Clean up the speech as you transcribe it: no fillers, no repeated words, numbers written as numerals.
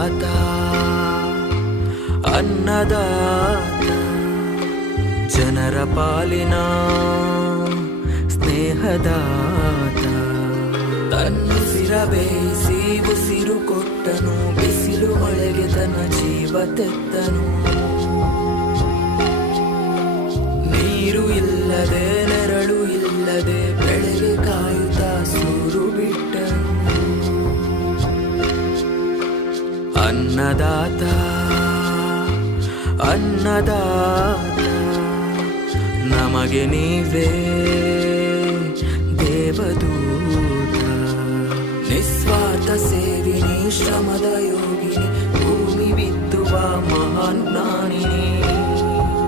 ಅನ್ನದಾತ ಅನ್ನದಾತ ಜನರ ಪಾಲಿನ ಸ್ನೇಹದಾತ ತನ್ನುಸಿರ ಬೇಯಿಸಿ ಉಸಿರು ಕೊಟ್ಟನು ಬಿಸಿಲು ಮಳೆಗೆ ತನ್ನ ಜೀವ ತೆತ್ತನು ನೀರು ಇಲ್ಲದೆ ನೆರಳು ಇಲ್ಲದೆ ಬೆಳೆಗೆ ಕಾಯುತ್ತಾ ಸೂರು ಬಿಟ್ಟನು ಅನ್ನದಾತ ಅನ್ನದಾತ ನಮಗೆ ನೀವೇ ದೇವದೂತ ನಿಸ್ವಾರ್ಥ ಸೇವಿನಿ ಶ್ರಮದ ಯೋಗಿನಿ ಭೂಮಿ ಬಿತ್ತುವ ಮಹಾನ್ ಜ್ಞಾನಿನಿ